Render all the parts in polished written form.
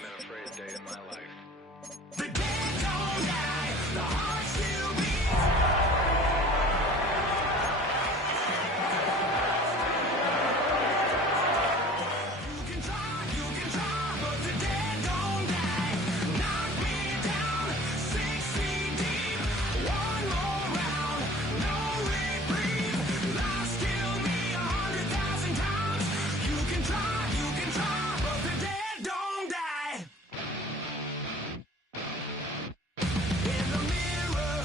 been afraid day in my life. The dead don't die, the heart still beats. You can try, but the dead don't die. Knock me down, 6 feet deep. One more round, no reprieve. Lies kill me 100,000 times. You can try, but the dead don't die. In the mirror,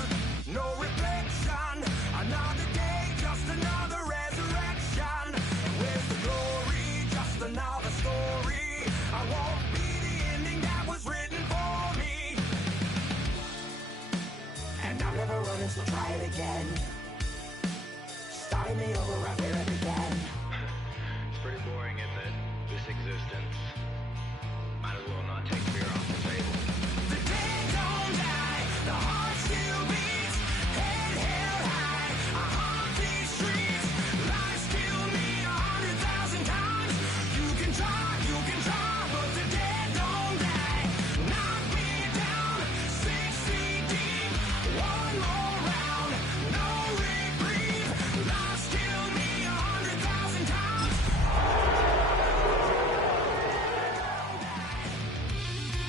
no reflection. Another day, just another resurrection. Where's the glory? Just another story. I won't be the ending that was written for me. And I'm never running, so try it again. Starting me over right where it began. It's pretty boring, isn't it? This existence. Might as well not take fear off the table. The dead don't die, the heart still beats. Head held high, I haunt these streets. Lies kill me 100,000 times. You can try, but the dead don't die. Knock me down, 6 feet deep. One more round, no reprieve. Lies kill me 100,000 times.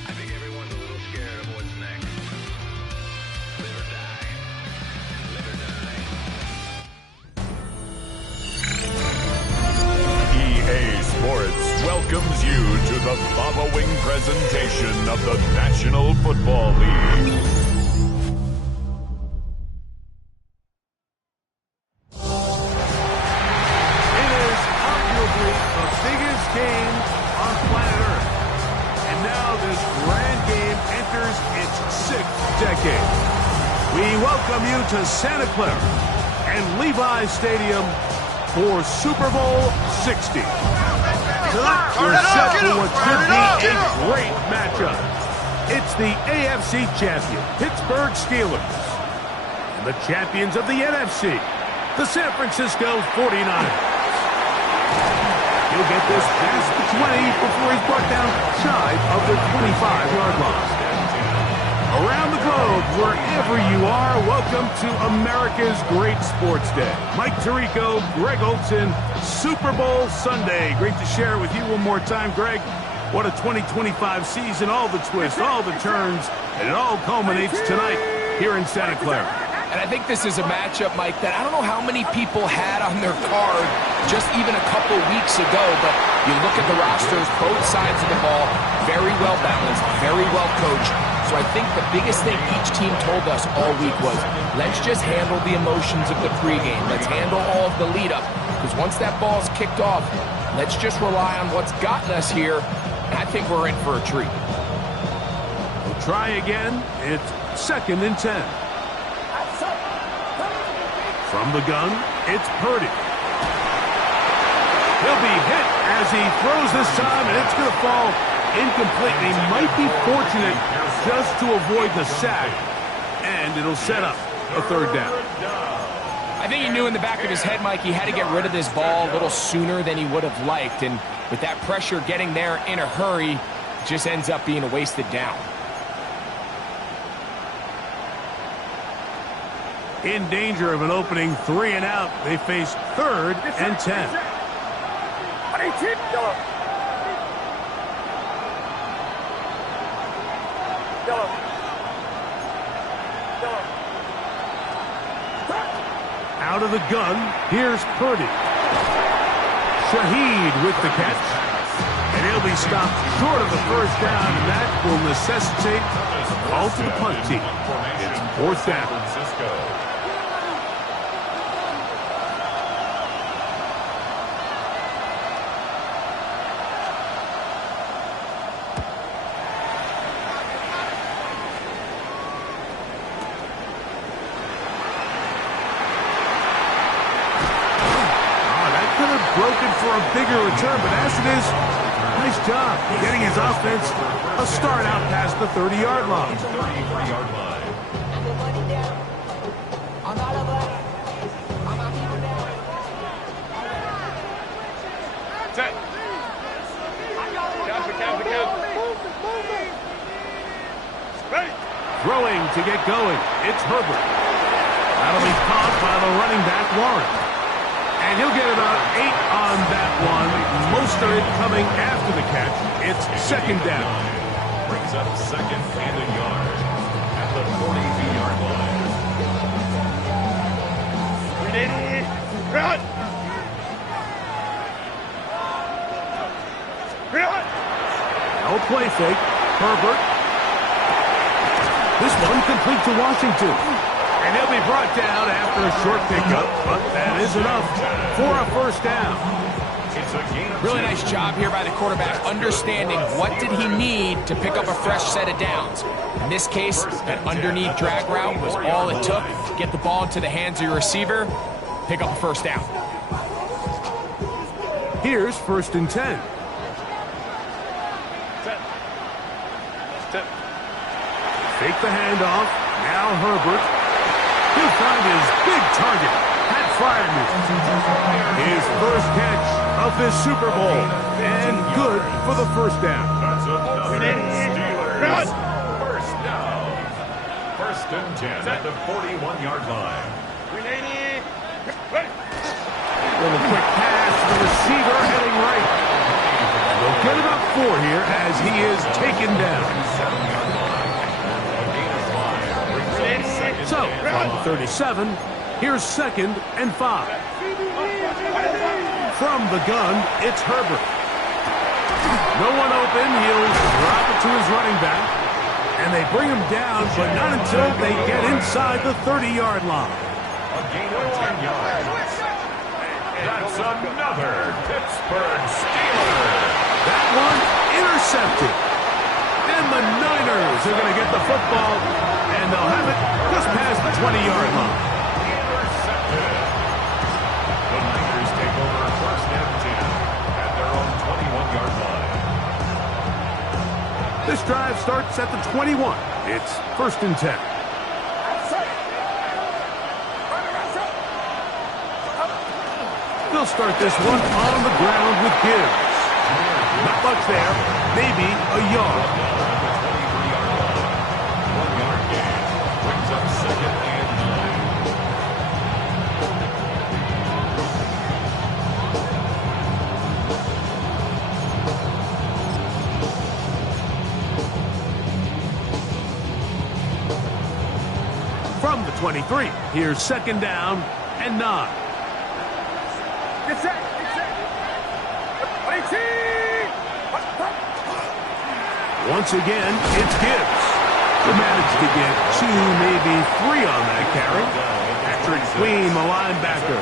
I think everyone's a little scared of what's next. Live or die. Live or die. EA Sports welcomes you to the following presentation of the National Football League. It is arguably the biggest game on planet Earth. And now this grand game enters its 6th decade. We welcome you to Santa Clara and Levi Stadium for Super Bowl 60. Tonight, we're set for what should be a great matchup. It's the AFC champion, Pittsburgh Steelers, and the champions of the NFC, the San Francisco 49ers. He'll get this past the 20 before he's brought down shy of the 25-yard line. Around the globe, wherever you are, welcome to America's Great Sports Day. Mike Tirico, Greg Olson, Super Bowl Sunday. Great to share it with you one more time, Greg. What a 2025 season, all the twists, all the turns, and it all culminates tonight here in Santa Clara. And I think this is a matchup, Mike, that I don't know how many people had on their card just even a couple weeks ago, but you look at the rosters, both sides of the ball, very well balanced, very well coached. So I think the biggest thing each team told us all week was, let's just handle the emotions of the pregame. Let's handle all of the lead up. Because once that ball's kicked off, let's just rely on what's gotten us here. And I think we're in for a treat. We'll try again. It's 2nd and 10. From the gun, it's Purdy. He'll be hit as he throws this time, and it's going to fall incomplete. He might be fortunate just to avoid the sack, and it'll set up a 3rd down. I think he knew in the back of his head, Mike, he had to get rid of this ball a little sooner than he would have liked. And with that pressure getting there in a hurry, it just ends up being a wasted down. In danger of an opening 3 and out, they face 3rd and 10. Out of the gun, here's Purdy. Shaheed with the catch. And he'll be stopped short of the 1st down, and that will necessitate a call to the punt team. It's 4th down. Broken for a bigger return, but as it is, nice job getting his offense a start out past the 30-yard line. Throwing to get going. It's Herbert. That'll be caught by the running back, Warren. And he'll get about 8 on that one. Most of it coming after the catch. It's second down. Brings up second and a yard at the 42-yard line. No play fake. Herbert. This one complete to Washington. And he'll be brought down after a short pickup, but that is enough for a first down. Really nice job here by the quarterback, understanding what did he need to pick up a fresh set of downs. In this case, that underneath drag route was all it took to get the ball into the hands of your receiver, pick up a first down. Here's first and 10. Fake the handoff. Now Herbert. He'll find his big target, Pat Freiermuth. His first catch of this Super Bowl. And good for the first down. That's another Steelers first down. First and 10 at the 41-yard line. Little quick pass to the receiver heading right. They'll get about 4 here as he is taken down. So, from the 37, here's second and 5. From the gun, it's Herbert. No one open. He'll drop it to his running back. And they bring him down, but not until they get inside the 30-yard line. A gain of 10 yards. That's another Pittsburgh Steelers. That one intercepted. And the Niners are going to get the football, and they'll have it just past the 20-yard line. Intercepted. The Niners take over first and 10 at their own 21-yard line. This drive starts at the 21. It's first and 10. They'll start this one on the ground with Gibbs. Not much there, maybe a yard. 1-yard gain brings up second and 9. From the 23, here's second down and 9. Once again, it's Gibbs. Who managed to get 2, maybe 3 on that carry. Patrick Queen, the linebacker.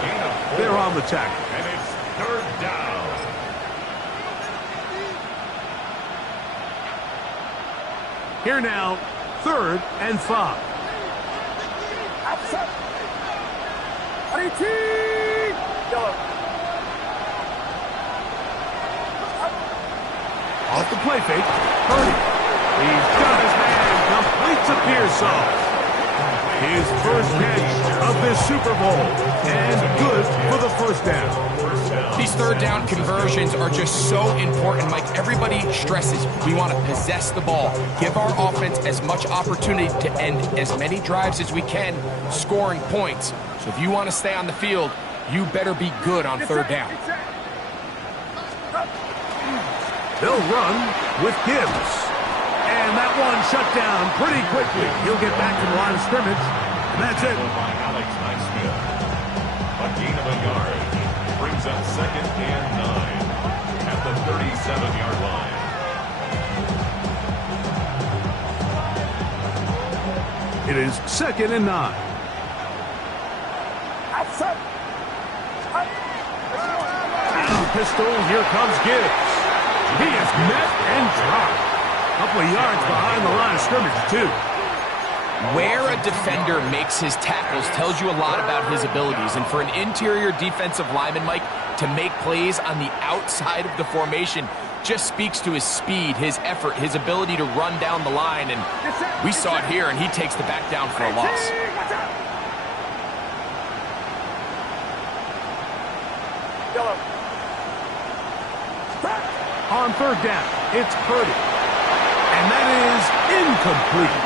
They're on the tackle. And it's third down. Here now, third and 5. Off the play fake, Purdy. He's got his man, completes a Pearsall. His first catch of this Super Bowl, and good for the first down. These third down conversions are just so important, Mike. Everybody stresses we want to possess the ball, give our offense as much opportunity to end as many drives as we can, scoring points. So if you want to stay on the field, you better be good on third down. They'll run with Gibbs. And that one shut down pretty quickly. He'll get back to the line of scrimmage, and that's it. By Alex Highsmith. A gain of a yard brings up second and 9 at the 37-yard line. It is second and 9. Down pistol, here comes Gibbs. He is met and dropped. A couple of yards behind the line of scrimmage, too. Where a defender makes his tackles tells you a lot about his abilities. And for an interior defensive lineman, Mike, to make plays on the outside of the formation just speaks to his speed, his effort, his ability to run down the line. And we saw it here, and he takes the back down for a loss. On third down, it's Purdy. And that is incomplete.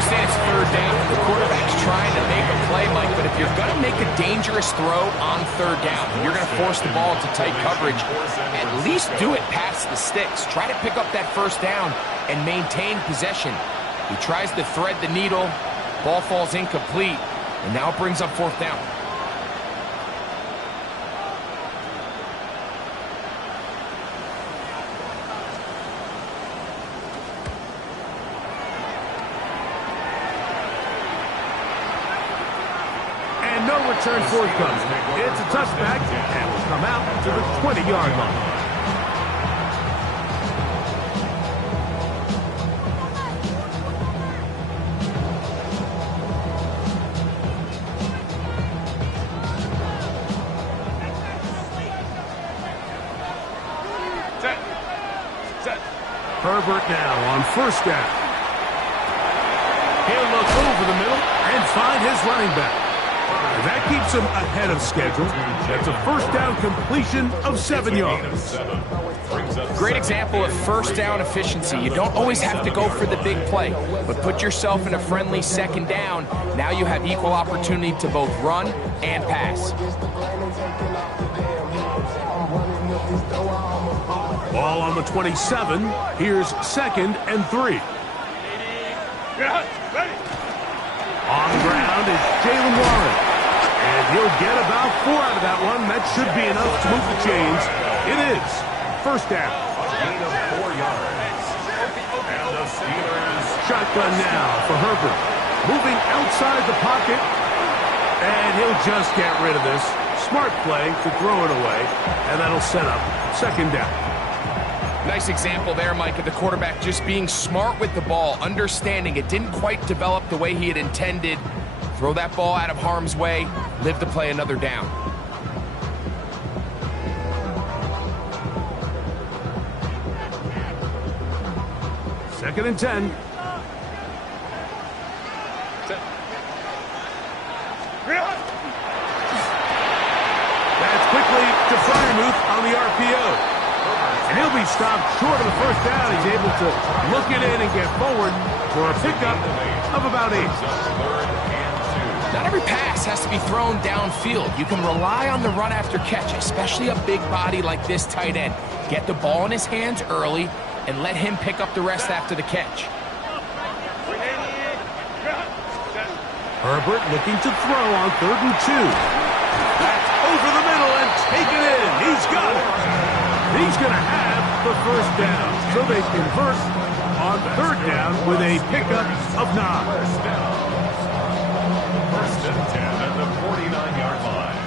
understand it's third down. The quarterback's trying to make a play, Mike, but if you're going to make a dangerous throw on third down, you're going to force the ball into tight coverage, at least do it past the sticks. Try to pick up that first down and maintain possession. He tries to thread the needle. Ball falls incomplete, and now it brings up fourth down. And no return forthcoming. It's a touchback and will come out to the 20-yard line. Herbert now on first down. He'll look over the middle and find his running back. And that keeps him ahead of schedule. That's a first down completion of 7 yards. Great example of first down efficiency. You don't always have to go for the big play, but put yourself in a friendly second down. Now you have equal opportunity to both run and pass. Ball on the 27. Here's 2nd and 3. On the ground is Jaylen Warren. And he'll get about 4 out of that one. That should be enough to move the chains. It is first down. Gain of 4 yards. And the Steelers. Shotgun now for Herbert. Moving outside the pocket. And he'll just get rid of this. Smart play to throw it away. And that'll set up second down. Nice example there, Mike, of the quarterback just being smart with the ball, understanding it didn't quite develop the way he had intended. Throw that ball out of harm's way, live to play another down. Second and 10. That's quickly to Freiermuth on the RPO. And he'll be stopped short of the first down. He's able to look it in and get forward for a pickup of about 8. Not every pass has to be thrown downfield. You can rely on the run after catch, especially a big body like this tight end. Get the ball in his hands early and let him pick up the rest after the catch. Herbert looking to throw on 3rd and 2. That's over the middle and taken in. He's got it. He's going to have the first down. So they convert on 3rd down with a pickup of 9. First and 10 at the 49-yard line.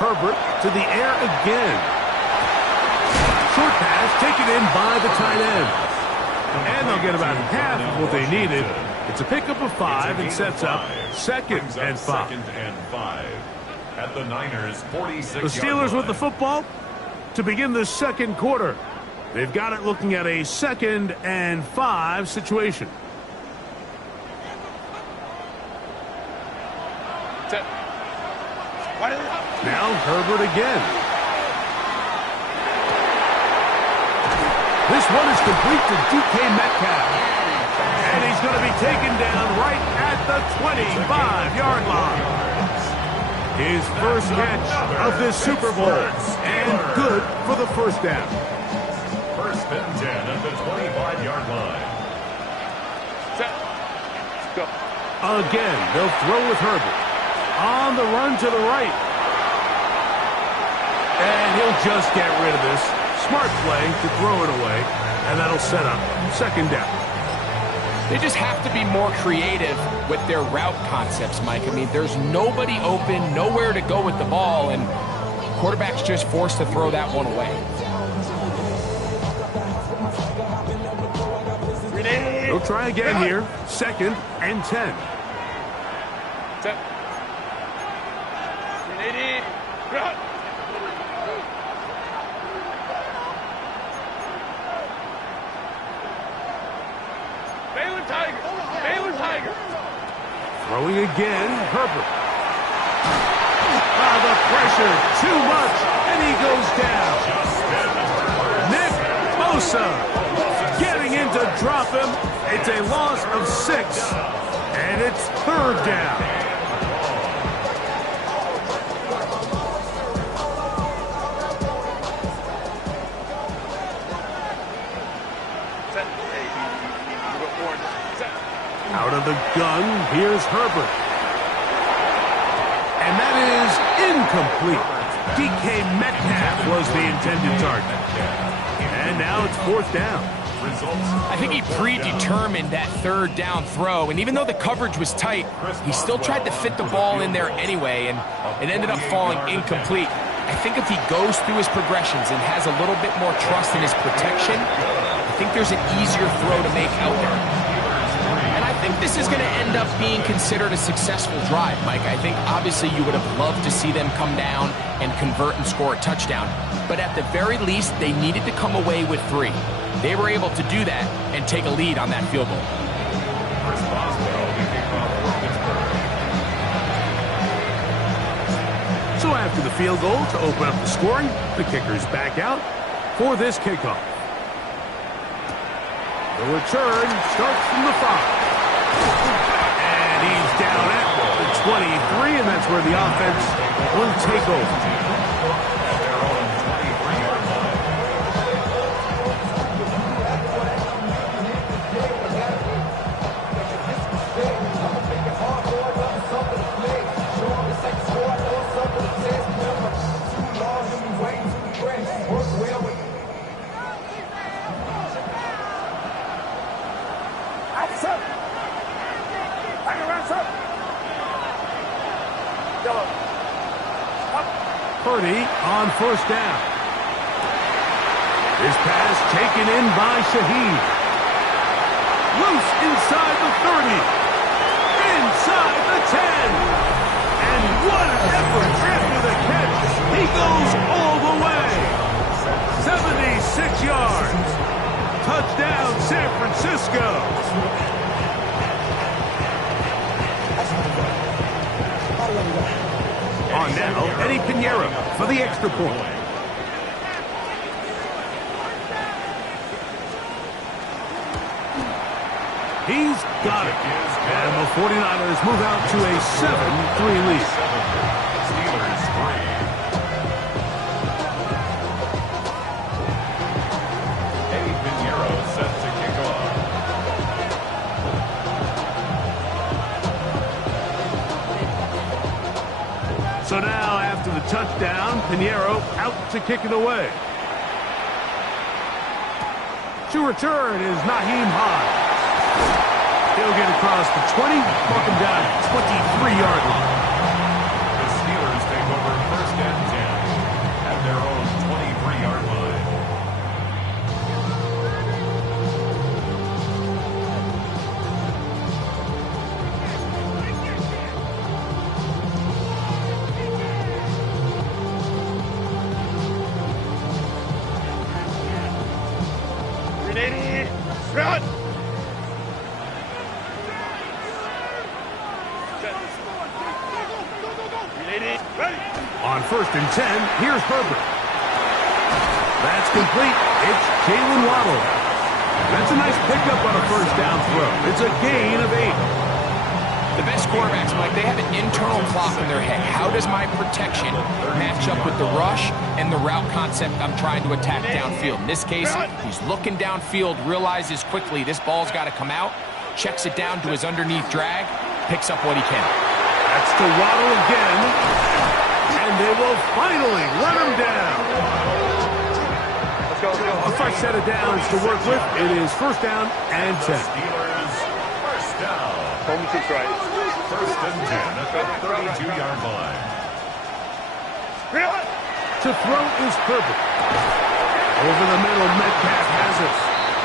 Herbert to the air again. Short pass taken in by the tight end. And they'll get about half of what they needed. It's a pickup of 5 and sets up second and 5. Second and 5. At the Niners' 46-yard The Steelers with the football to begin the second quarter. They've got it looking at a 2nd and 5 situation. Now Herbert again. This one is complete to DK Metcalf. And he's going to be taken down right at the 25-yard line. His first catch of this Super Bowl, and good for the first down. First and 10 at the 25-yard line. Again, they'll throw with Herbert. On the run to the right. And he'll just get rid of this. Smart play to throw it away, and that'll set up second down. They just have to be more creative with their route concepts, Mike. I mean, there's nobody open, nowhere to go with the ball, and quarterback's just forced to throw that one away. They'll try again here. 2nd and 10. Throwing again, Herbert. The pressure, too much, and he goes down. Nick Bosa drop him. It's a loss of 6, and it's 3rd down. Out of the gun, here's Herbert. And that is incomplete. DK Metcalf was the intended target. And now it's 4th down. I think he predetermined that 3rd down throw, and even though the coverage was tight, he still tried to fit the ball in there anyway, and it ended up falling incomplete. I think if he goes through his progressions and has a little bit more trust in his protection, I think there's an easier throw to make out there. And I think this is going to end up being considered a successful drive, Mike. I think obviously you would have loved to see them come down and convert and score a touchdown. But at the very least, they needed to come away with 3. They were able to do that and take a lead on that field goal. So after the field goal to open up the scoring, the kicker's back out for this kickoff. The return starts from the 5. And he's down at the 23, and that's where the offense will take over. Purdy on 1st down. This pass taken in by Shaheed. Loose inside the 30. Inside the 10. And what an effort after the catch. He goes all the way. 76 yards. Touchdown, San Francisco. On now, Eddie Pinheiro for the extra point. He's got it. And the 49ers move out to a 7-3 lead. Steelers 3. Eddie Pinheiro set to kick off. So now, after the touchdown, Pinheiro out to kick it away. To return is Naheem Hines. He'll get across the 20, walk him down to the 23-yard line. The Steelers take over 1st and 10 at their own 23-yard line. On 1st and 10, here's Herbert. That's complete. It's Jalen Waddle. That's a nice pickup on a 1st down throw. It's a gain of 8. The best quarterbacks, Mike, they have an internal clock in their head. How does my protection match up with the rush and the route concept I'm trying to attack downfield? In this case, he's looking downfield, realizes quickly this ball's got to come out, checks it down to his underneath drag, picks up what he can. That's to Waddle again, and they will finally run him down. A fresh set of downs to work with. It is 1st down and 10. Steelers 1st down. Home to right. 1st and 10 at the 32-yard line. To throw is Herbert. Over the middle, Metcalf has it.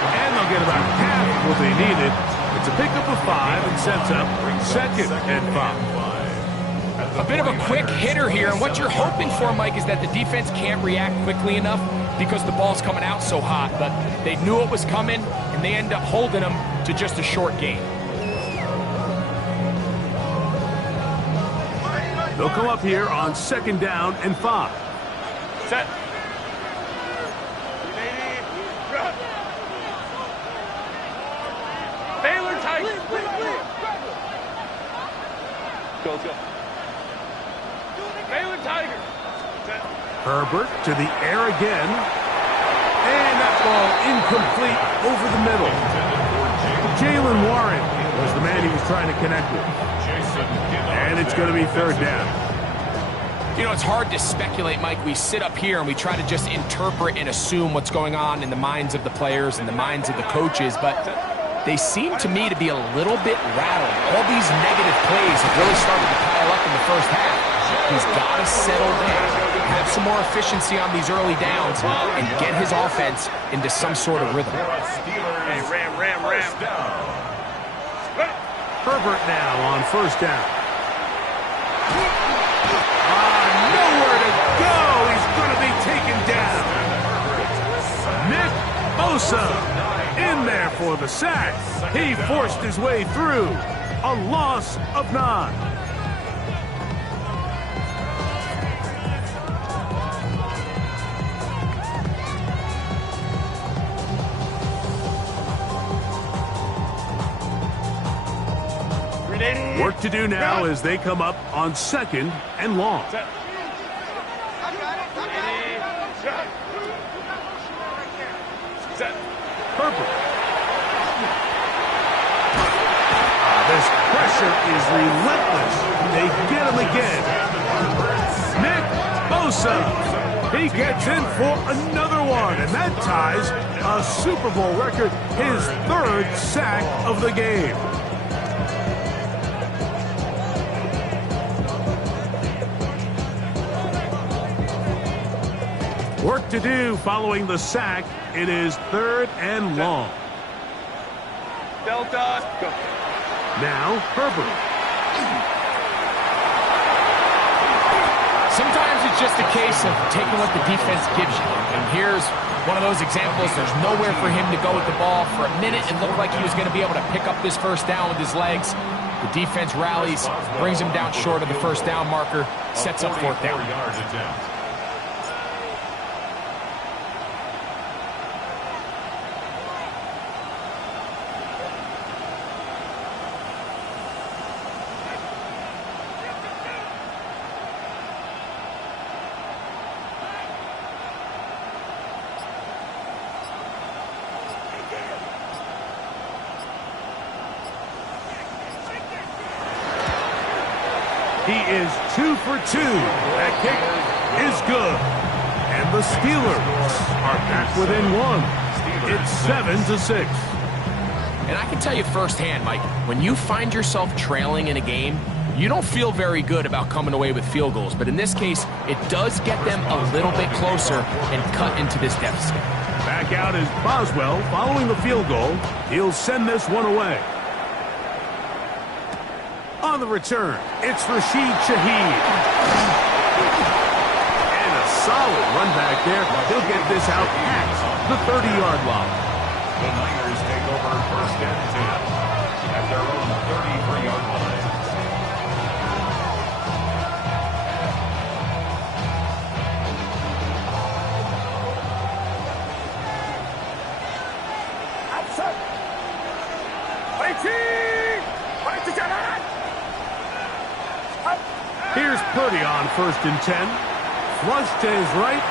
And they'll get about half what they needed. It's a pickup of 5 and sets up 2nd and 5. A bit of a quick hitter here, and what you're hoping for, Mike, is that the defense can't react quickly enough because the ball's coming out so hot. But they knew it was coming, and they end up holding them to just a short gain. They'll come up here on 2nd down and 5. Set. Go. Baylor Tiger. Herbert to the air again. And that ball incomplete over the middle. Jaylen Warren was the man he was trying to connect with. And it's going to be third down. You know, it's hard to speculate, Mike. We sit up here and we try to just interpret and assume what's going on in the minds of the players and the minds of the coaches, but they seem to me to be a little bit rattled. All these negative plays have really started to pile up in the first half. He's got to settle down, have some more efficiency on these early downs, and get his offense into some sort of rhythm. Hey, ram. Herbert now on first down. Nowhere to go. He's going to be taken down. Nick Bosa in there for the sack. He forced his way through. A loss of 9. Work to do now as they come up on 2nd and long. Herbert. This pressure is relentless. They get him again. Nick Bosa. He gets in for another one, and that ties a Super Bowl record, his 3rd sack of the game. Work to do following the sack. It is 3rd and long. Delta. Go. Now, Herbert. Sometimes it's just a case of taking what the defense gives you. And here's one of those examples. There's nowhere for him to go with the ball. For a minute, it looked like he was going to be able to pick up this first down with his legs. The defense rallies, brings him down short of the first down marker, sets up 4th down. He is 2 for 2. That kick is good. And the Steelers are back within 1. It's 7-6. And I can tell you firsthand, Mike, when you find yourself trailing in a game, you don't feel very good about coming away with field goals. But in this case, it does get them a little bit closer and cut into this deficit. Back out is Boswell following the field goal. He'll send this one away. On the return, it's Rashid Shaheed. And a solid run back there. He'll get this out past the 30-yard line. The Niners take over 1st and 10 at their own 33-yard line. Here's Purdy on 1st and 10. Flush to his right.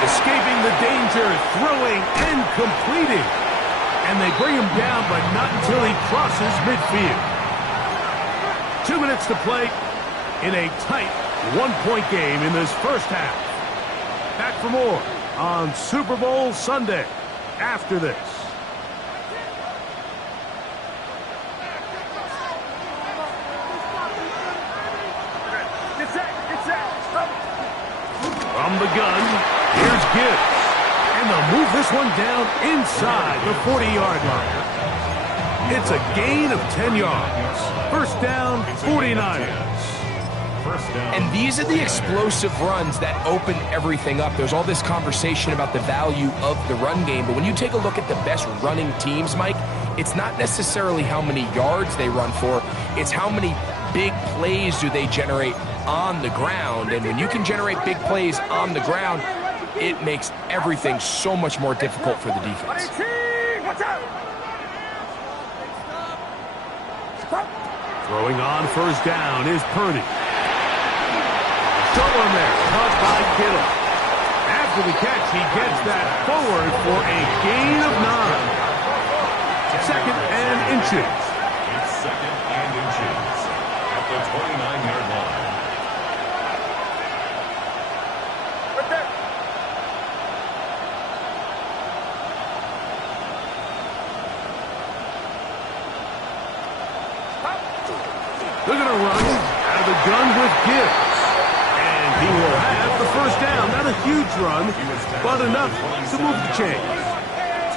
Escaping the danger, throwing and completing. And they bring him down, but not until he crosses midfield. 2 minutes to play in a tight 1-point game in this first half. Back for more on Super Bowl Sunday after this. From the gun, here's Gibbs. And they'll move this one down inside the 40-yard line. It's a gain of 10 yards. First down, 49ers. And these are the explosive runs that open everything up. There's all this conversation about the value of the run game, but when you take a look at the best running teams, Mike, it's not necessarily how many yards they run for, it's how many big plays do they generate on the ground. And when you can generate big plays on the ground, it makes everything so much more difficult for the defense. Throwing on first down is Purdy. Someone there, caught by Kittle. After the catch, he gets that forward for a gain of 9. Second and inches. It's second and inches at the 29-yard line. They're going to run out of the gun with Gibbs. And he will have the first down. Not a huge run, but enough to move the chains.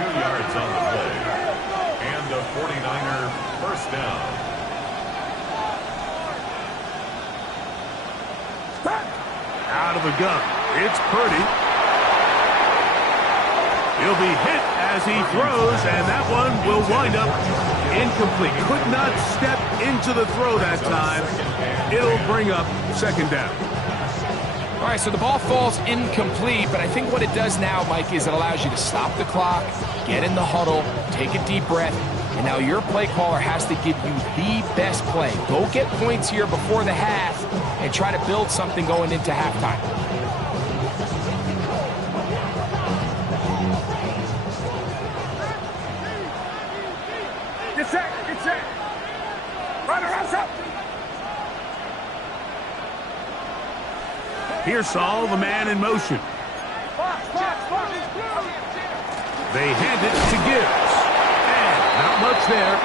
2 yards on the play. And a 49er first down. Out of the gun. It's Purdy. He'll be hit as he throws, and that one will wind up incomplete. Could not step into the throw that time. It'll bring up second down. All right, so the ball falls incomplete, but I think what it does now, Mike, is it allows you to stop the clock, get in the huddle, take a deep breath, and now your play caller has to give you the best play. Go get points here before the half and try to build something going into halftime. Get set, get set. Run around up. Pearsall, the man in motion. They hand it to Gibbs. And not much there.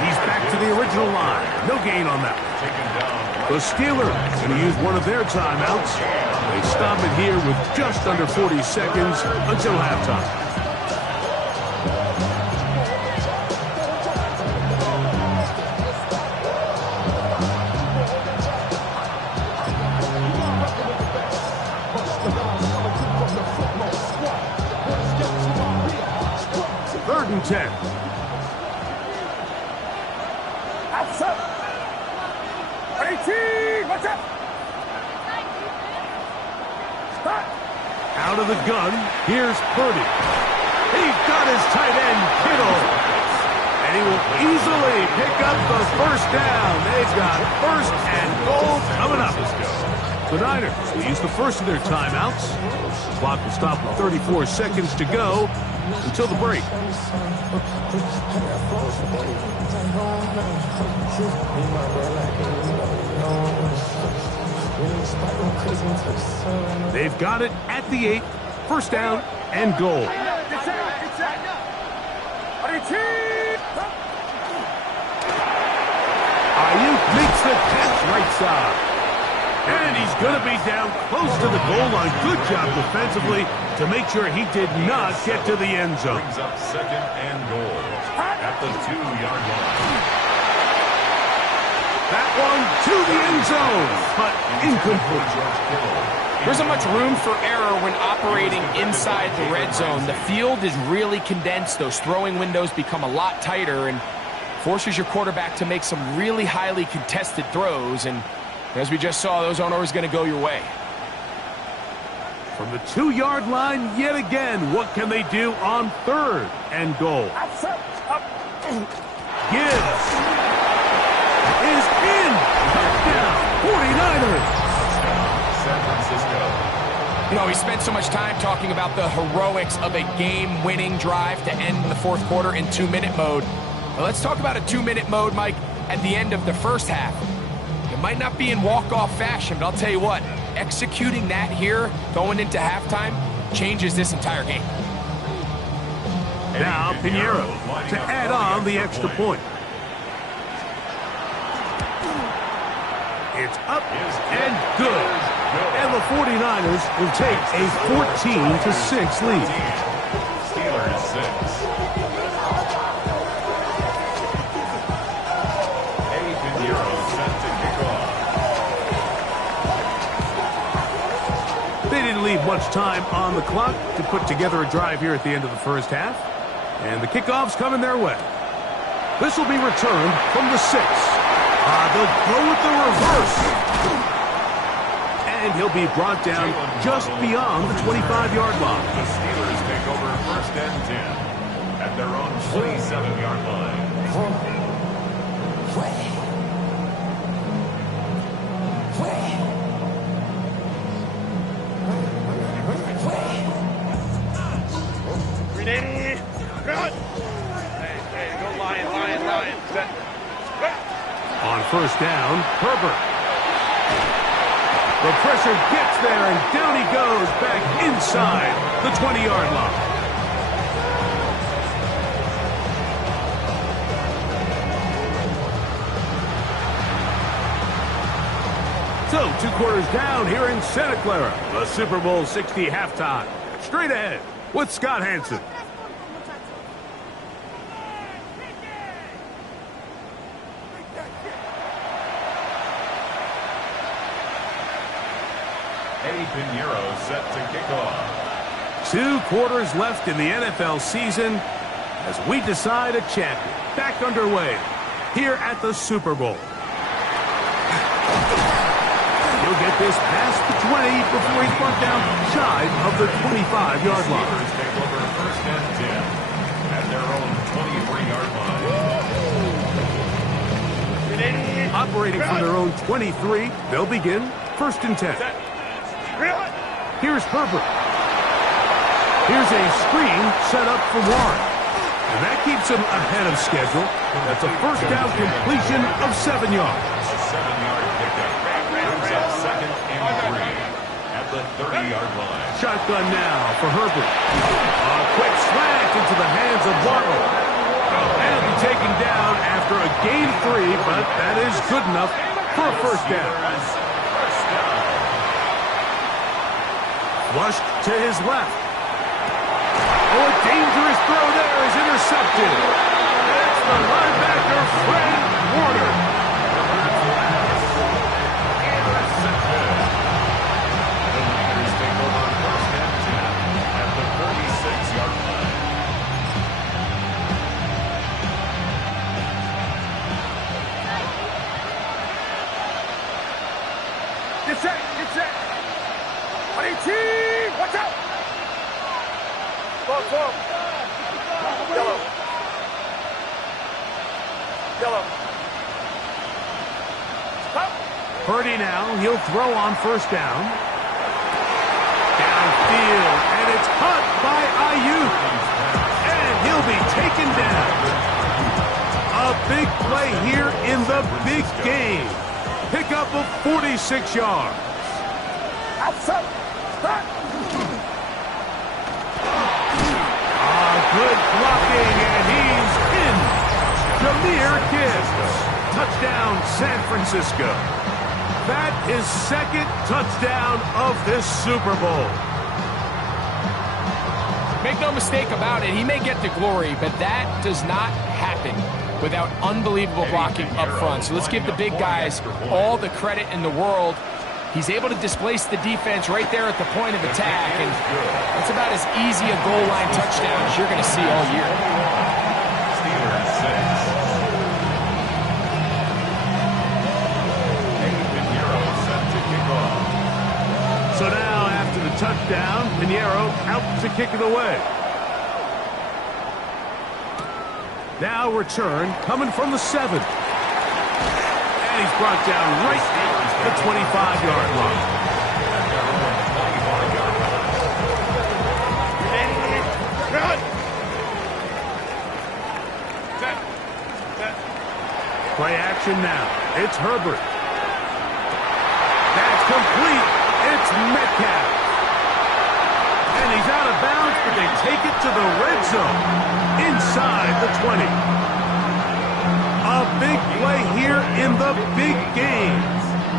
He's back to the original line. No gain on that one. The Steelers going to use one of their timeouts. They stop it here with just under 40 seconds until halftime. Third and 10. Outside. 18. Watch out. Stop. Out of the gun, here's Purdy. He's got his tight end, Kittle. And he will easily pick up the first down. They've got first and goal coming up. The Niners will use the first of their timeouts. The clock will stop with 34 seconds to go until the break. They've got it at the 8. First down and goal. Get set, get set. 18. Ayuk makes the catch right side. And he's going to be down close to the goal line. Good job defensively to make sure he did not get to the end zone. Brings up second and goal at the 2-yard line. That one to the end zone, but incomplete. There isn't much room for error when operating inside the red zone. The field is really condensed. Those throwing windows become a lot tighter and forces your quarterback to make some really highly contested throws. And as we just saw, those aren't always going to go your way. From the 2-yard line, yet again, what can they do on third and goal? Outside. Up. Gibbs is in. Touchdown, 49ers. San Francisco. You know, we spent so much time talking about the heroics of a game-winning drive to end the fourth quarter in 2-minute mode. Well, let's talk about a 2-minute mode, Mike, at the end of the first half. It might not be in walk-off fashion, but I'll tell you what, executing that here going into halftime changes this entire game. Now Pinheiro to add on the extra point. It's up and good. And the 49ers will take a 14-6 lead. Steelers 6. Pinheiro set to kick off. They didn't leave much time on the clock to put together a drive here at the end of the first half. And the kickoff's coming their way. This will be returned from the 6. They'll go with the reverse. And he'll be brought down just beyond the 25-yard line. The Steelers take over first and 10 at their own 27-yard line. On first down, Herbert. The pressure gets there, and down he goes back inside the 20-yard line. So, 2 quarters down here in Santa Clara. The Super Bowl 60 halftime. Straight ahead with Scott Hanson. Eddie Pinheiro set to kick off. 2 quarters left in the NFL season as we decide a champion. Back underway here at the Super Bowl. He'll get this past the 20 before he's brought down shy of the 25-yard line. Steelers take over first and 10 at their own 23-yard line. Operating from their own 23, they'll begin first and 10. Here's Herbert. Here's a screen set up for Warren. And that keeps him ahead of schedule. That's a first down completion of 7 yards. A 7-yard pickup. Brings up second and 3 at the 30-yard line. Shotgun now for Herbert. A quick slant into the hands of Waddle. And he'll be taken down after a gain 3, but that is good enough for a first down. Flushed to his left. Oh, a dangerous throw there is intercepted. That's the linebacker, Fred Warner. The Niners take over first and 10 at the 46-yard line. Get set, get set. 20, watch out. Go. Yellow. Stop. Purdy now, he'll throw on first down. Downfield, and it's caught by Ayuk. And he'll be taken down. A big play here in the big game. Pickup of 46 yards. Outside. Stop. Good blocking, and he's in. Jahmyr Gibbs. Touchdown, San Francisco. That is second touchdown of this Super Bowl. Make no mistake about it, he may get the glory, but that does not happen without unbelievable blocking up front. So let's give the big guys all the credit in the world. He's able to displace the defense right there at the point of attack, and it's about as easy a goal line touchdown as you're going to see all year. Steelers 6. Eddie Pinheiro set to kick off. So now, after the touchdown, Pinheiro out to kick it away. Now return coming from the 7. And he's brought down right at the 25-yard line. Play action now. It's Herbert. That's complete. It's Metcalf. And he's out of bounds, but they take it to the red zone inside the 20. A big play here in the big game.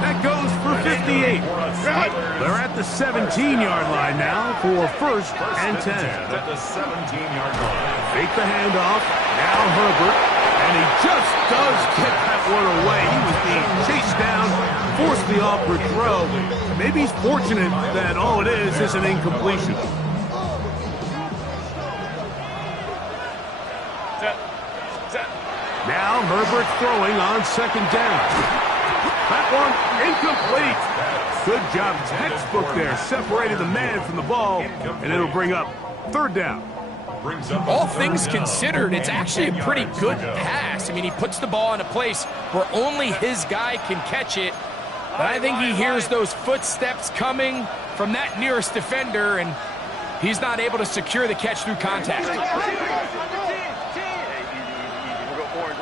That goes for 58. They're at the 17-yard line now for first and 10. At the 17-yard line. Fake the handoff. Now Herbert. And he just does get that one away. He was being chased down, forced the awkward throw. Maybe he's fortunate that all it is an incompletion. Now Herbert throwing on second down. That one incomplete. Good job, textbook there. Separated the man from the ball, and it'll bring up third down. All things considered, it's actually a pretty good pass. I mean, he puts the ball in a place where only his guy can catch it. But I think he hears those footsteps coming from that nearest defender, and He's not able to secure the catch through contact. Hey, easy. We'll go orange.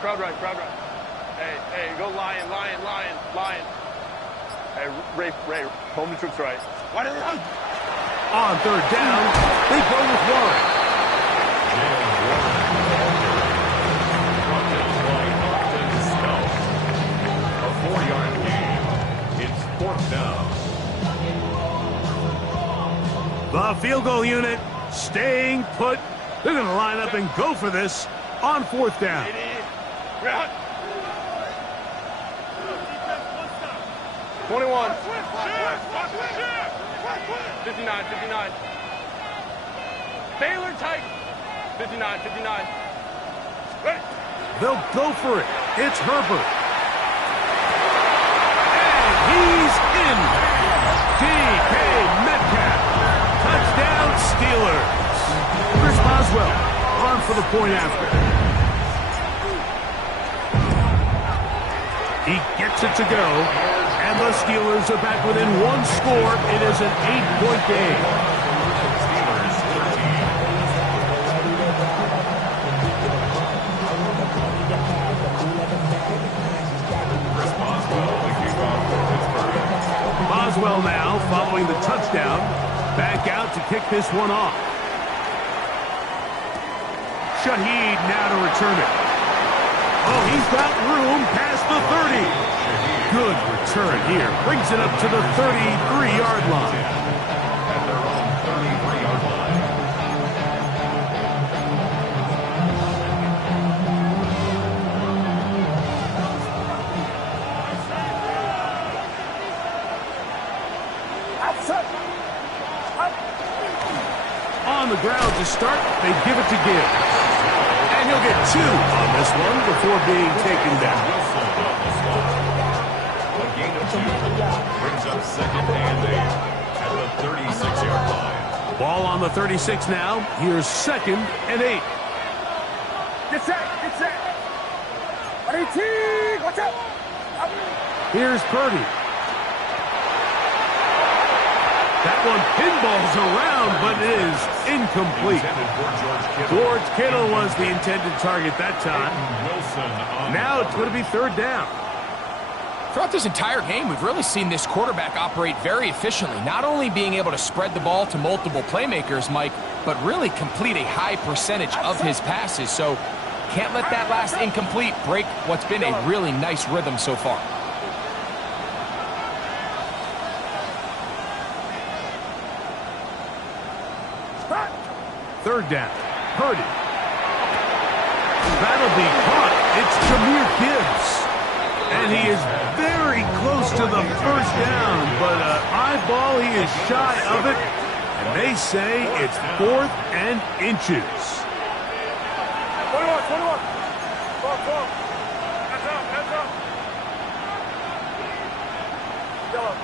Crowd right. Hey, go lion. Hey, Ray, home the troops right. Why did they run? On third down, they go with Warren. Jalen Warren. Brought down by Upton Scout. A 4-yard gain. It's 4th down. The field goal unit staying put. They're going to line up and go for this on 4th down. Round. 21. 59. Baylor tight. 59. Ready. They'll go for it. It's Herbert. And he's in. DK Metcalf. Touchdown Steelers. Chris Boswell on for the point after. He gets it to go. And the Steelers are back within 1 score. It is an 8-point game. Steelers 13. Chris Boswell, the kickoff for Pittsburgh. Boswell now following the touchdown. Back out to kick this one off. Shaheed now to return it. Oh, he's got room past the 30. Good return here. Brings it up to the 33-yard line. At their own 33-yard line. On the ground to start, they give it to Gibbs. And he'll get 2 on this one before being taken down. Wilson on the spot. A gain of 2. Brings up 2nd and 8 at the 36-yard line. Ball on the 36 now. Here's 2nd and 8. Get set. Watch out. Here's Purdy. That one pinballs around, but it is incomplete. Intended for George Kittle. George Kittle was the intended target that time. Wilson on Now it's going to be 3rd down. Throughout this entire game, we've really seen this quarterback operate very efficiently, not only being able to spread the ball to multiple playmakers, Mike, but really complete a high percentage of his passes. So can't let that last incomplete break what's been a really nice rhythm so far. Third down. Purdy. That'll be caught. It's Jahmyr Gibbs. And he is very close to the 1st down, but eyeball, he is shy of it. And they say it's 4th and inches. 21. Fall. Hands up. Yellow.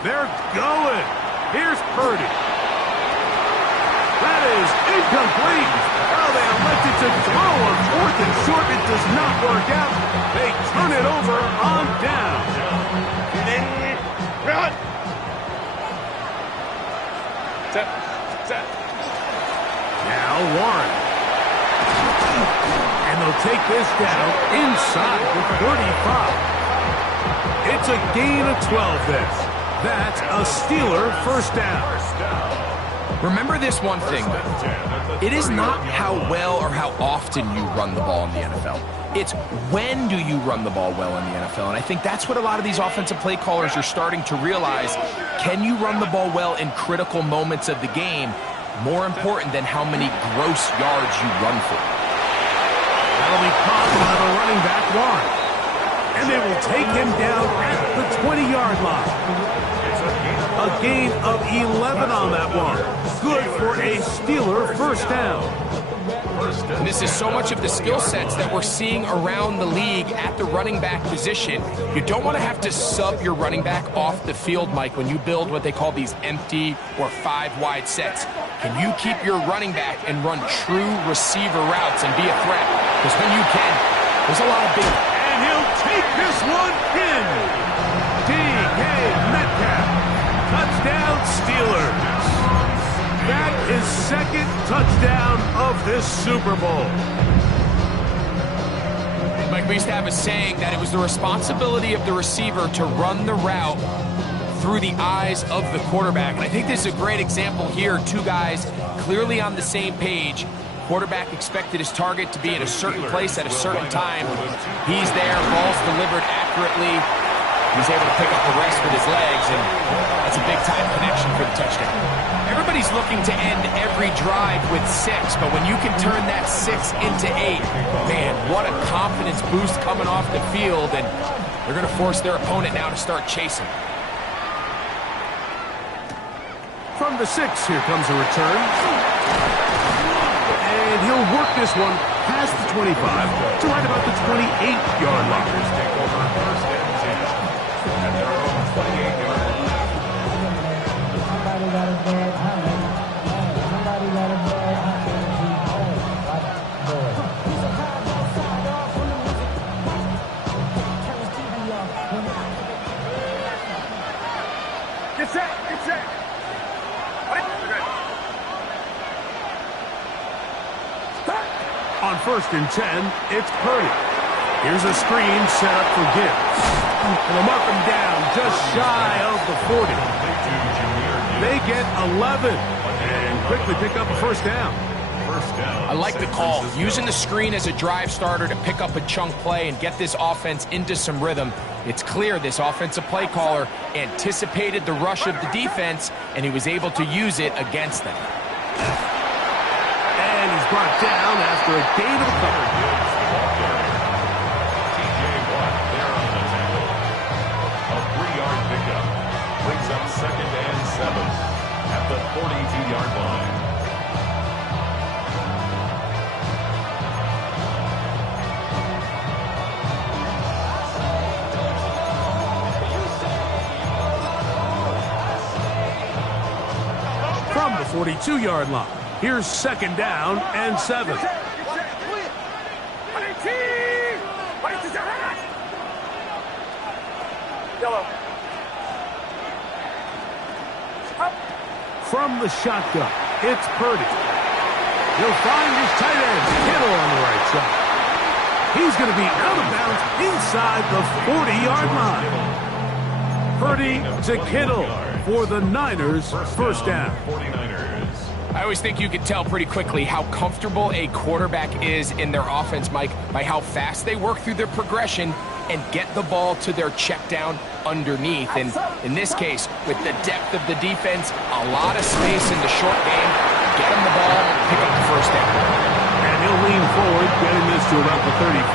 They're going. Here's Purdy. That is incomplete. Oh, they elected to throw on 4th and short. It does not work out. They turn it over on down. Run. Set. Now Warren. And they'll take this down inside the 35. It's a gain of 12 then. That's a Steeler 1st down. Remember this one thing, it is not how well or how often you run the ball in the NFL. It's when do you run the ball well in the NFL. And I think that's what a lot of these offensive play callers are starting to realize. Can you run the ball well in critical moments of the game? More important than how many gross yards you run for. That'll be caught by the running back, Warren. And they will take him down at the 20-yard line. A gain of 11 on that one. Good for a Steeler 1st down. And this is so much of the skill sets that we're seeing around the league at the running back position. You don't want to have to sub your running back off the field, Mike, when you build what they call these empty or 5-wide sets. Can you keep your running back and run true receiver routes and be a threat? Because when you can, there's a lot of big... And he'll take this one in. DK Metcalf. Touchdown Steelers. That is second touchdown of this Super Bowl. Mike, we used to have a saying that it was the responsibility of the receiver to run the route through the eyes of the quarterback. And I think this is a great example here. Two guys clearly on the same page. Quarterback expected his target to be in a certain place at a certain time. He's there, ball's delivered accurately. He's able to pick up the rest with his legs, and that's a big-time connection for the touchdown. Everybody's looking to end every drive with 6, but when you can turn that 6 into 8, man, what a confidence boost coming off the field, and they're going to force their opponent now to start chasing. From the 6, here comes a return. And he'll work this one past the 25 to right about the 28-yard line. Take over first and 10 at their own 28-yard line. Somebody got a bad honey. Somebody got a bad honey. He's a hard outside off on the music. Turn his TV off. Get set, get set. On first and 10, it's Purdy. Here's a screen set up for Gibbs. And they'll mark him down just shy of the 40. They get 11 and quickly pick up a first down. I like the call. Using the screen as a drive starter to pick up a chunk play and get this offense into some rhythm. It's clear this offensive play caller anticipated the rush of the defense, and he was able to use it against them. And he's brought down after a gain of a couple. TJ Watt there on the tackle. A 3-yard pickup brings up second and 7 at the 42-yard line. From the 42-yard line, here's second down and 7. From the shotgun, it's Purdy. He'll find his tight end, Kittle, on the right side. He's going to be out of bounds inside the 40-yard line. Purdy to Kittle for the Niners' first down. 49ers. I always think you can tell pretty quickly how comfortable a quarterback is in their offense, Mike, by how fast they work through their progression and get the ball to their check down underneath. And in this case, with the depth of the defense, a lot of space in the short game, get him the ball, pick up the first down. And he'll lean forward, getting this to about the 35.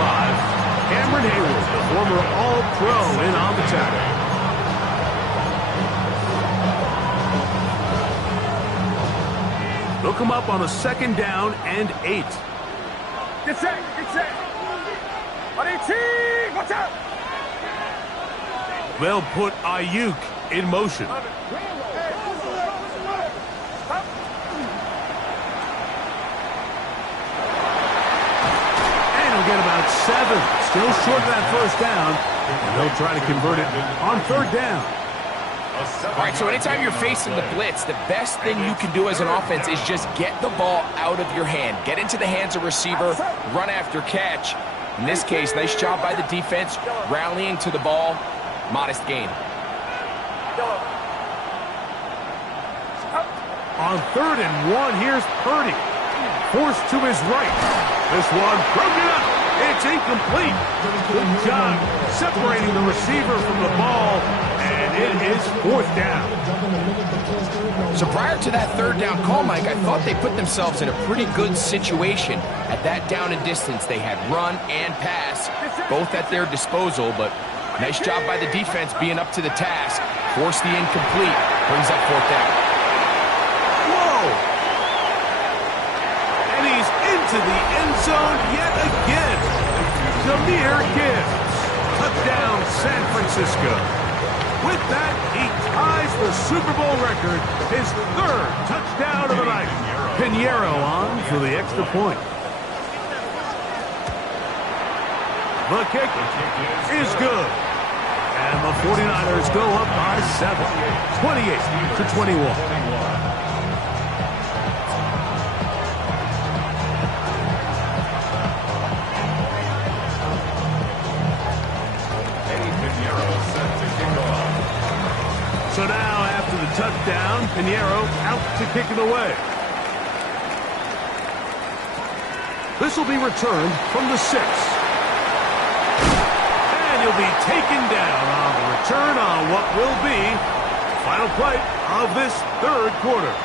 Cameron Hayward, the former All-Pro, in on the tackle. They'll come up on a second down and 8. Get set, get set. On 18, watch out. They'll put Ayuk in motion. And he'll get about 7. Still short of that first down. And they'll try to convert it on third down. All right, so anytime you're facing the blitz, the best thing you can do as an offense is just get the ball out of your hand. Get into the hands of receiver, run after catch. In this case, nice job by the defense, rallying to the ball. Modest gain. On third and 1, here's Purdy. Forced to his right. This one broken up. It's incomplete. Good job separating the receiver from the ball. And it is fourth down. So prior to that third down call, Mike, I thought they put themselves in a pretty good situation. At that down and distance, they had run and pass, both at their disposal, but nice job by the defense being up to the task. Forced the incomplete, brings up fourth down. Whoa! And he's in into the end zone yet again. Jahmyr Gibbs. Touchdown, San Francisco. With that, he ties the Super Bowl record, his third touchdown of the night. Pinheiro on for the extra point. The kick is good. And the 49ers go up by 7, 28-21. So now, after the touchdown, Pinheiro out to kick it away. This will be returned from the 6. And he'll be taken down on the return on what will be the final play of this third quarter.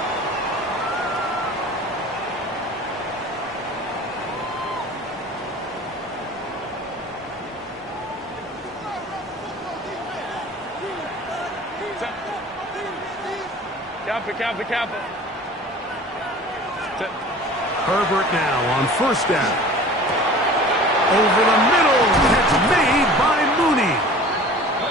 Kappa. Herbert now on first down. Over the middle. Catch made by Mooney.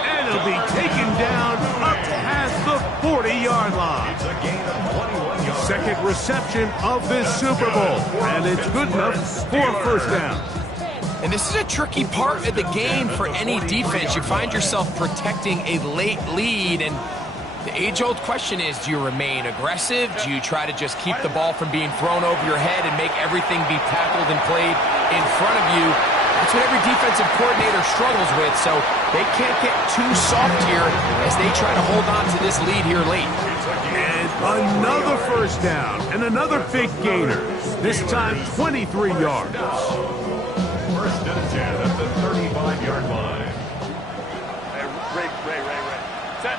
And he'll be taken down up past the 40-yard line. It's a gain of 21 yards. Second reception of this Super Bowl. And it's good enough for a first down. And this is a tricky part of the game for any defense. You find yourself protecting a late lead, and the age-old question is, do you remain aggressive? Do you try to just keep the ball from being thrown over your head and make everything be tackled and played in front of you? That's what every defensive coordinator struggles with, so they can't get too soft here as they try to hold on to this lead here late. And another first down and another big gainer. This time 23 yards. First and 10 at the 35-yard line. Ray. Set.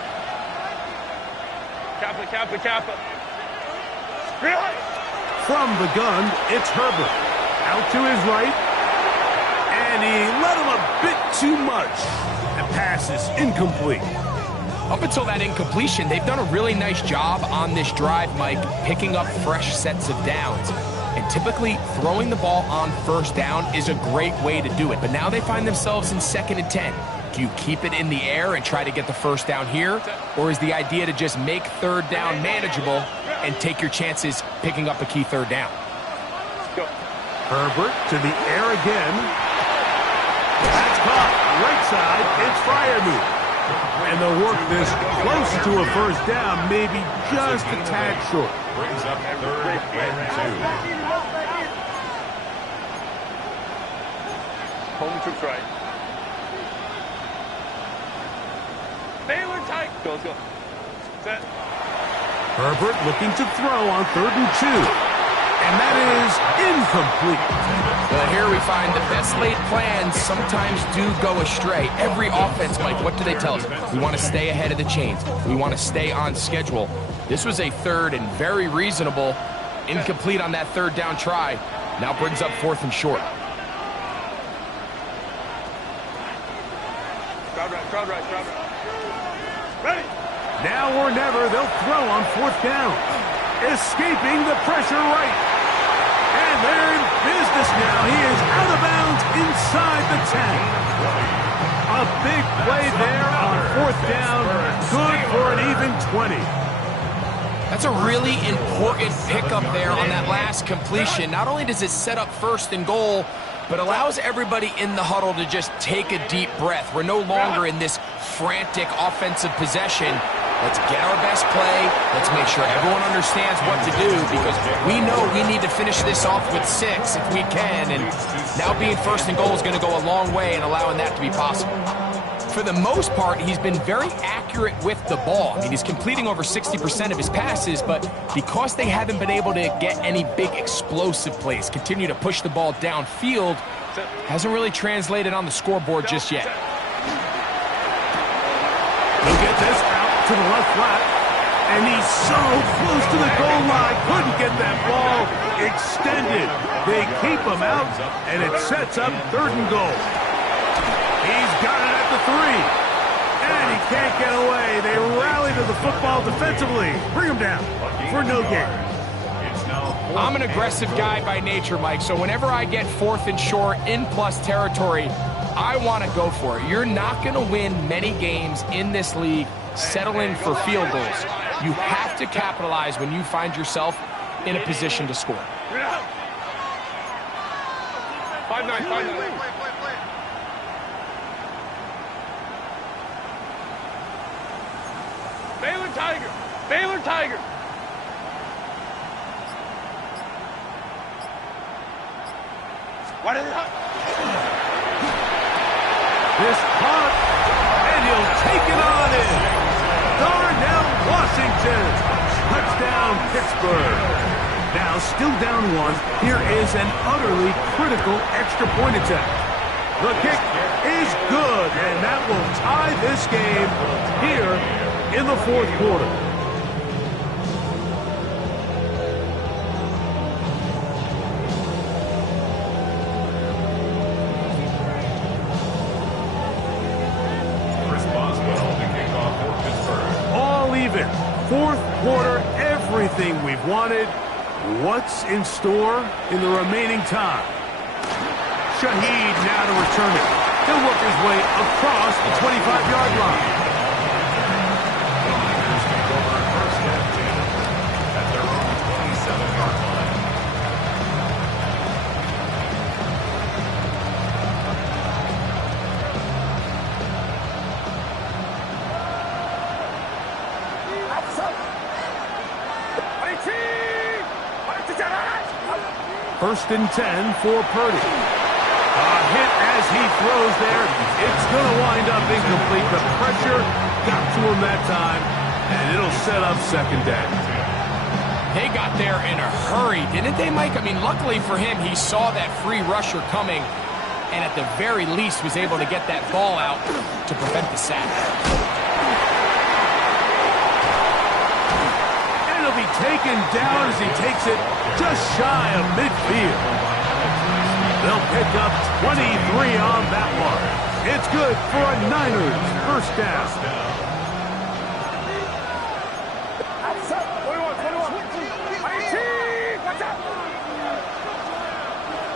Kappa. Really? From the gun, it's Herbert. Out to his right. And he let him a bit too much. The pass is incomplete. Up until that incompletion, they've done a really nice job on this drive, Mike, picking up fresh sets of downs. And typically, throwing the ball on first down is a great way to do it. But now they find themselves in 2nd and 10. Do you keep it in the air and try to get the first down here? Or is the idea to just make third down manageable and take your chances picking up a key third down? Go. Herbert to the air again. That's caught. Right side, it's Freiermuth. And they'll work this close to a first down, maybe just a tad short. Brings up 3rd and 2. Home troops right. Baylor tight. Go. Set. Herbert looking to throw on 3rd and 2. And that is incomplete. Well, here we find the best laid plans sometimes do go astray. Every offense, Mike, what do they tell us? We want to stay ahead of the chains. We want to stay on schedule. This was a third and very reasonable. Incomplete on that third down try. Now brings up 4th and short. Crowd right. Ready? Now or never, they'll throw on 4th down. Escaping the pressure right. And they're in business now. He is out of bounds inside the 10. A big play there on 4th down. Good for an even 20. That's a really important pickup there on that last completion. Not only does it set up 1st and goal, but allows everybody in the huddle to just take a deep breath. We're no longer in this frantic offensive possession. Let's get our best play. Let's make sure everyone understands what to do, because we know we need to finish this off with 6 if we can. And now being 1st and goal is going to go a long way in allowing that to be possible. For the most part, he's been very accurate with the ball. I mean, he's completing over 60% of his passes, but because they haven't been able to get any big explosive plays, continue to push the ball downfield, hasn't really translated on the scoreboard just yet. He'll get this out to the left flat, and he's so close to the goal line, couldn't get that ball extended. They keep him out, and it sets up 3rd and goal. He's got it at the 3, and he can't get away. They rally to the football defensively, bring him down for no gain. It's now I'm an aggressive guy by nature, Mike, so whenever I get 4th and short in plus territory, I want to go for it. You're not going to win many games in this league settling for field goals. You have to capitalize when you find yourself in a position to score. 5-9, 5-9. Baylor Tiger! Baylor Tiger! What is it? This punt, and he'll take it on in. Darnell Washington. Touchdown, Pittsburgh. Now, still down 1, here is an utterly critical extra point attempt. The kick is good, and that will tie this game here in the 4th quarter. Chris Boswell to kick off for Pittsburgh. All even. 4th quarter, everything we've wanted. What's in store in the remaining time? Shaheed now to return it. He'll work his way across the 25-yard line. The Niners take over first and 10 at their own 27-yard line. First and 10 for Purdy. A hit as he throws there. It's going to wind up incomplete. The pressure got to him that time, and it'll set up second down. They got there in a hurry, didn't they, Mike? I mean, luckily for him, he saw that free rusher coming, and at the very least was able to get that ball out to prevent the sack. And he'll be taken down as he takes it just shy of midfield. They'll pick up 23 on that one. It's good for a Niners first down. 18! Watch out!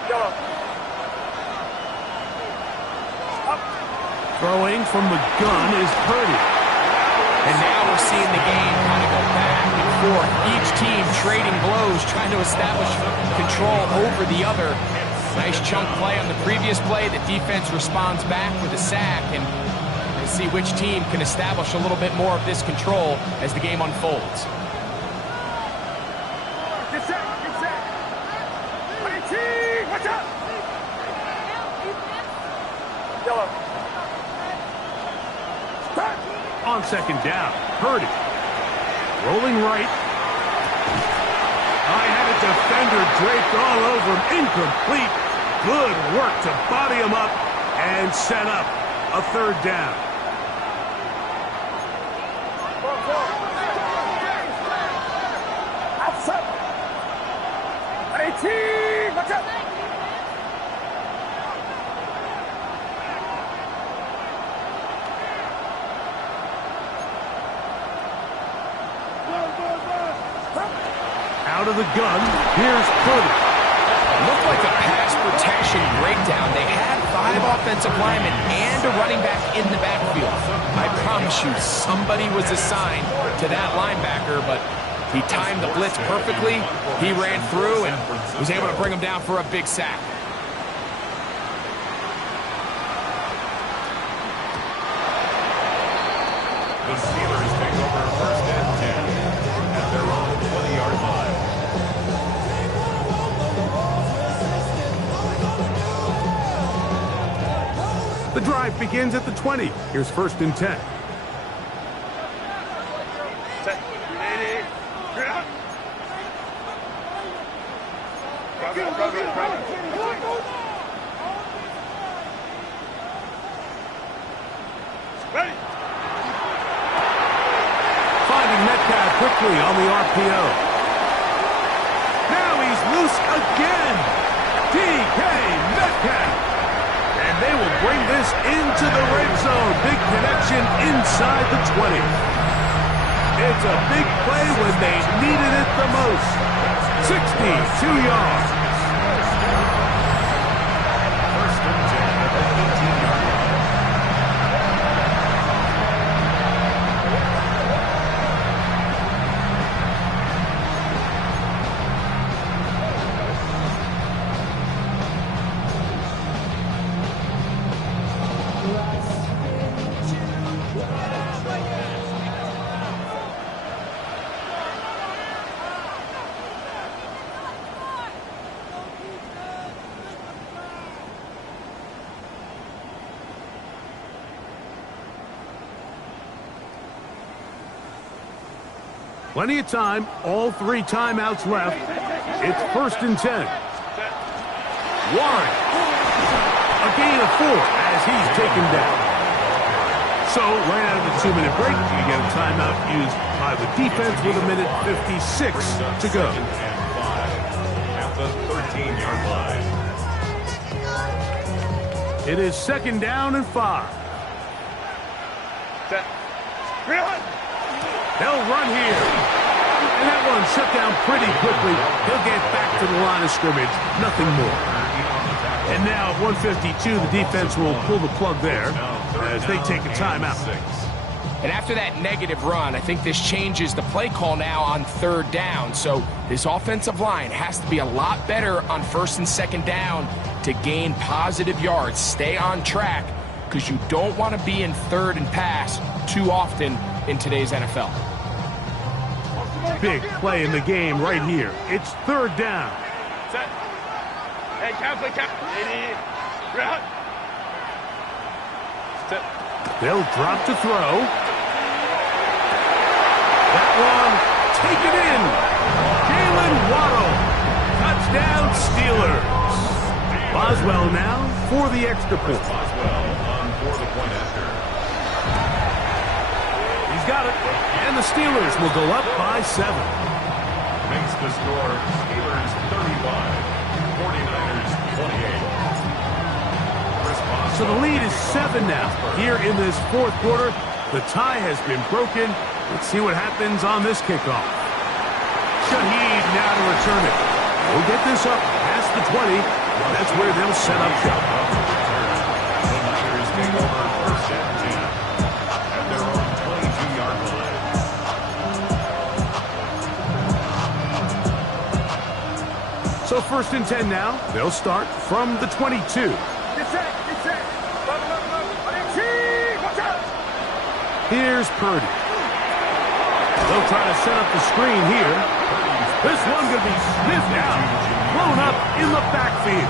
Yellow. Throwing from the gun is Purdy. And now we're seeing the game kind of go back and forth. Each team trading blows, trying to establish control over the other. Nice chunk play on the previous play. The defense responds back with a sack, and we'll see which team can establish a little bit more of this control as the game unfolds. Get set! Get set! 18! Watch out! Yellow. Start! On second down, Purdy. Rolling right. I had a defender draped all over him. Incomplete. Good work to body him up and set up a third down. Outside! 18! Watch out! Out of the gun, here's Purdy. Looked like a pass protection breakdown. They had 5 offensive linemen and a running back in the backfield. I promise you, somebody was assigned to that linebacker, but he timed the blitz perfectly. He ran through and was able to bring him down for a big sack. The Steelers take over first and 10 at their own 20-yard line. The drive begins at the 20. Here's first and 10. Set. 80. Get out. Drive it. Ready. Finding Metcalf quickly on the RPO. Now he's loose again. DK Metcalf. And they will bring this into the red zone. Big connection inside the 20. It's a big play when they needed it the most. 62 yards. First and 10 at the 15-yard line. Plenty of time, all 3 timeouts left. It's first and 10. Warren, a gain of 4 as he's taken down. So, right out of the 2-minute break, we get a timeout used by the defense with 1:56 to go. Second and 5 at the 13-yard line. It is second down and 5. Set. Run! They'll run here. And that one shut down pretty quickly. He'll get back to the line of scrimmage. Nothing more. And now at 1:52, the defense will pull the plug there as they take a timeout. And after that negative run, I think this changes the play call now on 3rd down. So this offensive line has to be a lot better on 1st and 2nd down to gain positive yards. Stay on track because you don't want to be in 3rd and pass too often in today's NFL. Big play in the game right here. It's 3rd down. Set. Hey, cancel, cancel. Lady. Run! Set. They'll drop to throw. That one taken in. Jalen Waddle. Touchdown Steelers. Boswell now for the extra point. Boswell on for the point after. He's got it. And the Steelers will go up by 7. Makes the score Steelers 35, 49ers 28. So the lead is 7 now. Here in this 4th quarter, the tie has been broken. Let's see what happens on this kickoff. Shaheed now to return it. We'll get this up past the 20. That's where they'll set up shop. The Niners take over first and 10 at their own 22-yard line. So first and 10 now. They'll start from the 22. Get set, get set. Watch out! Here's Purdy. They'll try to set up the screen here. This one going to be sniffed out. Blown up in the backfield.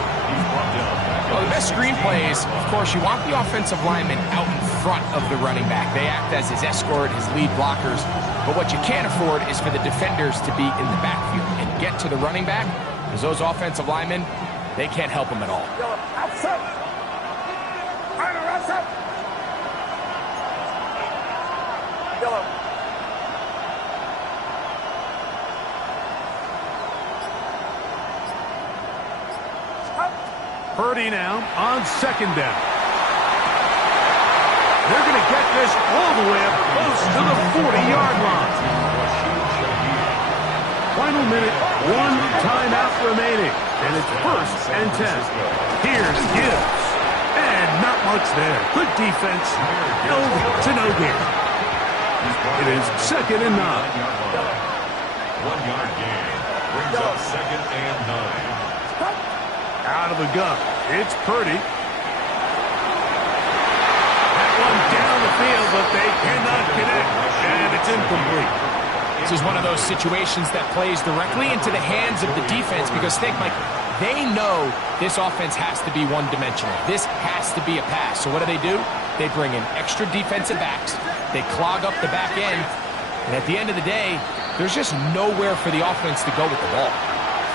Well, the best screen plays, of course, you want the offensive lineman out in front of the running back. They act as his escort, his lead blockers. But what you can't afford is for the defenders to be in the backfield and get to the running back, because those offensive linemen, they can't help him at all. Outside! Outside! Yellow. Purdy now on 2nd down. They're going to get this all the way up close to the 40-yard line. Final minute, 1 timeout remaining. And it's 1st and 10. Here's Gibbs. And not much there. Good defense. Held to no gain. It is 2nd and 9. 1-yard gain brings up 2nd and 9. Out of the gun. It's Purdy. That one down the field, but they cannot connect. And it's incomplete. This is one of those situations that plays directly into the hands of the defense because think, Mike, they know this offense has to be one-dimensional. This has to be a pass. So what do? They bring in extra defensive backs. They clog up the back end. And at the end of the day, there's just nowhere for the offense to go with the ball.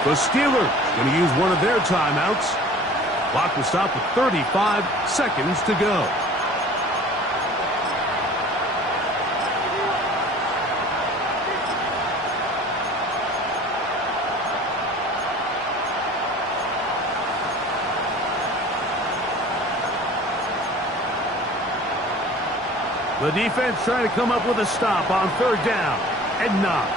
The Steelers going to use one of their timeouts. Clock will stop with 35 seconds to go. The defense trying to come up with a stop on 3rd down and 9.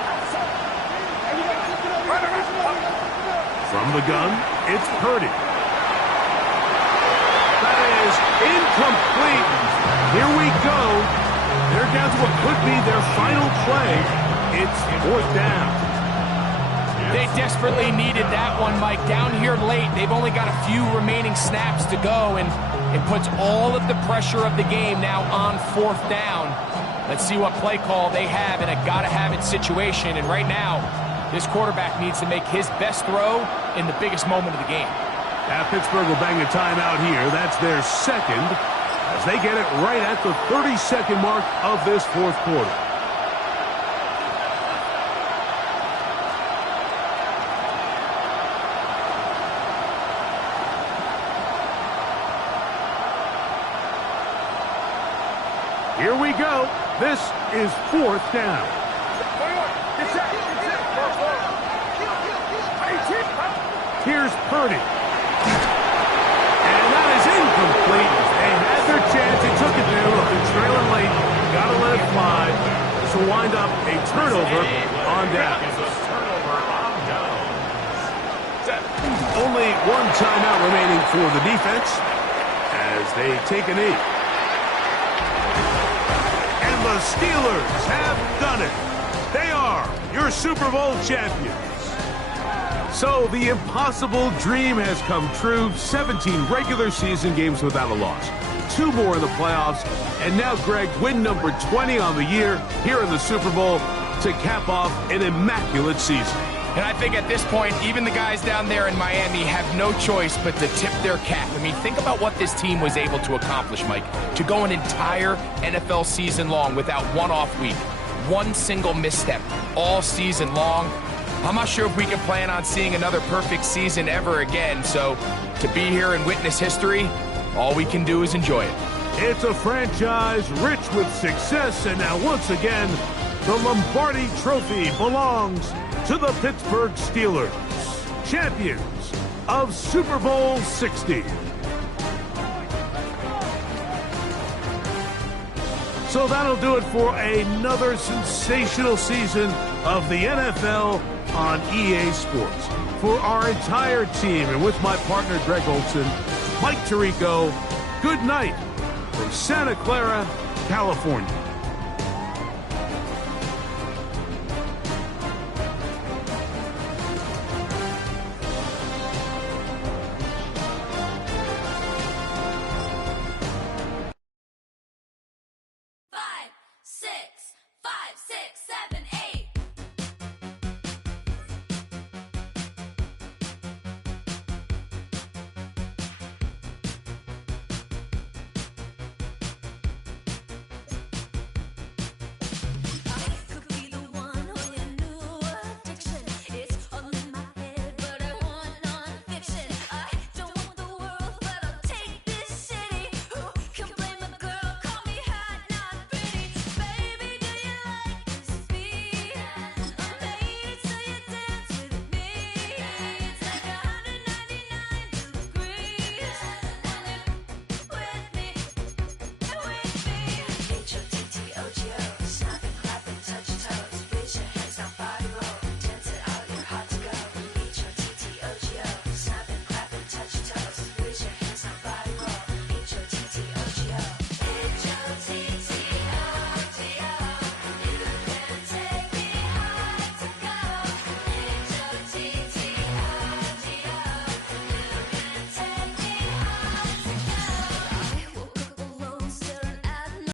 From the gun, it's Purdy. That is incomplete. Here we go. They're down to what could be their final play. It's 4th down. They desperately needed that one, Mike. Down here late, they've only got a few remaining snaps to go, and it puts all of the pressure of the game now on 4th down. Let's see what play call they have in a gotta-have-it situation, and right now, this quarterback needs to make his best throw in the biggest moment of the game. Pittsburgh will bang a timeout here. That's their second, as they get it right at the 30-second mark of this 4th quarter. Here we go. This is 4th down. Here's Purdy. And that is incomplete. They had their chance. They took it there. Look, they're trailing late. Got to let it fly. This will wind up a turnover on down. Only one timeout remaining for the defense as they take a knee. And the Steelers have done it. They are your Super Bowl champions. So the impossible dream has come true. 17 regular season games without a loss. 2 more in the playoffs. And now, Greg, win number 20 on the year here in the Super Bowl to cap off an immaculate season. And I think at this point, even the guys down there in Miami have no choice but to tip their cap. I mean, think about what this team was able to accomplish, Mike. To go an entire NFL season long without one off week. One single misstep all season long. I'm not sure if we can plan on seeing another perfect season ever again, so to be here and witness history, all we can do is enjoy it. It's a franchise rich with success, and now once again, the Lombardi Trophy belongs to the Pittsburgh Steelers, champions of Super Bowl 60. So that'll do it for another sensational season of the NFL on EA Sports. For our entire team and with my partner Greg Olson, Mike Tirico, good night from Santa Clara, California.